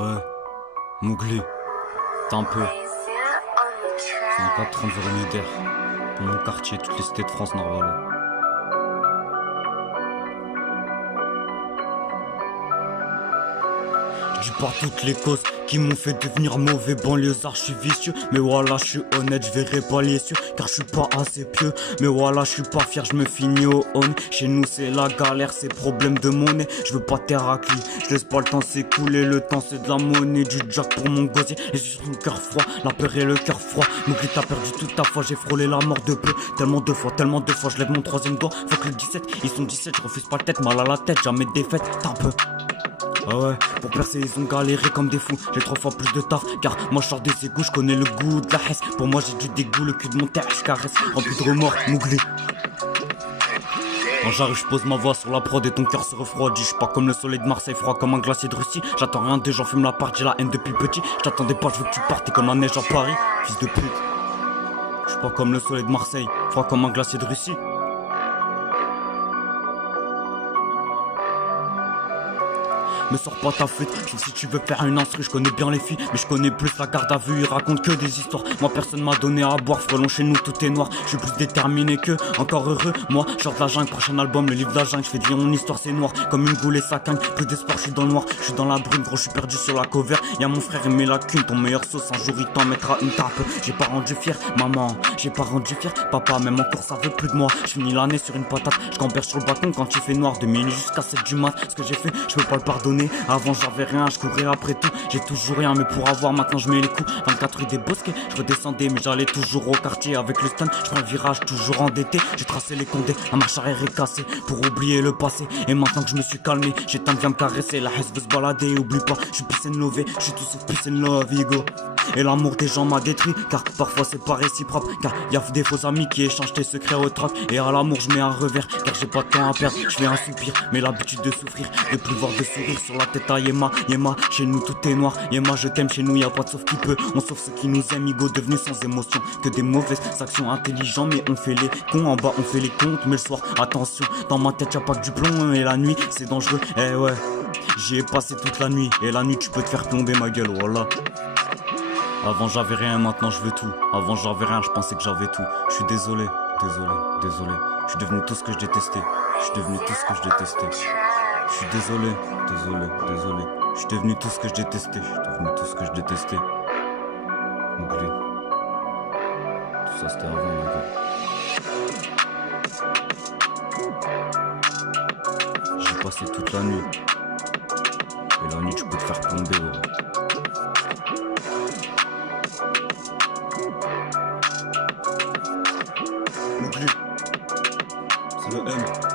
Ouais, Mowgli, t'as un peu. C'est un 430 d'air pour mon quartier, toutes les cités de France, Narvalo. Je dis pas toutes les causes qui m'ont fait devenir mauvais banlieusard, je suis vicieux. Mais voilà, je suis honnête, je verrai pas les cieux, car je suis pas assez pieux. Mais voilà, je suis pas fier, je me finis au on. Chez nous c'est la galère, c'est problème de monnaie. Je veux pas Terracli, je laisse pas le temps s'écouler. Le temps c'est de la monnaie, du jack pour mon gosier. Les yeux sur mon cœur froid, la peur et le cœur froid. M'oublie, t'as perdu toute ta foi, j'ai frôlé la mort de peu. Tellement de fois, je lève mon troisième doigt. Faut que le 17, ils sont 17, je refuse pas le tête, mal à la tête, jamais de défaite, t'as un peu. Ah ouais, pour percer ils ont galéré comme des fous. J'ai 3 fois plus de taf, car moi je sors des égouts, je connais le goût de la hesse. Pour moi j'ai du dégoût, le cul de mon terre, je caresse. Rempli de remords, Mowgli. Quand j'arrive, je pose ma voix sur la prod et ton cœur se refroidit. Je suis pas comme le soleil de Marseille, froid comme un glacier de Russie. J'attends rien d'eux, j'en fume la part, j'ai la haine depuis petit. Je t'attendais pas, je veux que tu partes, t'es comme la neige à Paris, fils de pute. Je suis pas comme le soleil de Marseille, froid comme un glacier de Russie. Me sors pas ta flûte, sauf si tu veux faire une instru. Je connais bien les filles, mais je connais plus la garde à vue. Ils racontent que des histoires, moi personne m'a donné à boire. Frelon chez nous tout est noir, je suis plus déterminé que encore heureux. Moi, genre de la jungle, prochain album, le livre de la jungle. Je fais dire mon histoire c'est noir, comme une goule et sa canne. Plus d'espoir, je suis dans le noir, je suis dans la brume. Gros, je suis perdu sur la cover. Y'a mon frère et mes lacunes, ton meilleur sauce. Un jour il t'en mettra une tape. J'ai pas rendu fier, maman, j'ai pas rendu fier. Papa, même encore ça veut plus de moi. Je finis l'année sur une patate, je camberge sur le balcon quand il fait noir. De minuit jusqu'à 7 du mat, ce que j'ai fait, je peux pas le pardonner. Avant j'avais rien, je courais après tout. J'ai toujours rien, mais pour avoir maintenant je mets les coups. 24 rue des Bosquets, je redescendais, mais j'allais toujours au quartier. Avec le stun, je prends le virage, toujours endetté. J'ai tracé les condés, la marche arrière est cassée pour oublier le passé. Et maintenant que je me suis calmé, j'ai tant bien me caresser. La haisse veut se balader, oublie pas, je suis peace and love, je suis tout sauf peace and love, ego. Et l'amour des gens m'a détruit, car parfois c'est pas réciproque. Car y'a des faux amis qui échangent tes secrets au trac. Et à l'amour je mets un revers, car j'ai pas de temps à perdre. Je fais un soupir, mais l'habitude de souffrir, de plus voir de sourire sur la tête à Yema. Yema, chez nous tout est noir. Yema, je t'aime, chez nous y'a pas de sauf qui peut. On sauve ceux qui nous aiment, ego devenu sans émotion. Que des mauvaises actions intelligentes, mais on fait les cons. En bas on fait les comptes, mais le soir, attention. Dans ma tête y'a pas que du plomb, et la nuit c'est dangereux. Eh ouais, j'y ai passé toute la nuit. Et la nuit tu peux te faire plomber ma gueule, voilà. Avant j'avais rien, maintenant je veux tout. Avant j'avais rien, je pensais que j'avais tout. Je suis désolé, désolé, désolé. Je suis devenu tout ce que je détestais. Je suis devenu tout ce que je détestais. Je suis désolé, désolé, désolé. Je suis devenu tout ce que je détestais. Je suis devenu tout ce que je détestais. Mowgli. Tout ça c'était avant, ma gueule. J'ai passé toute la nuit. Et la nuit tu peux te faire plomber, gros. Mowgli, c'est le M.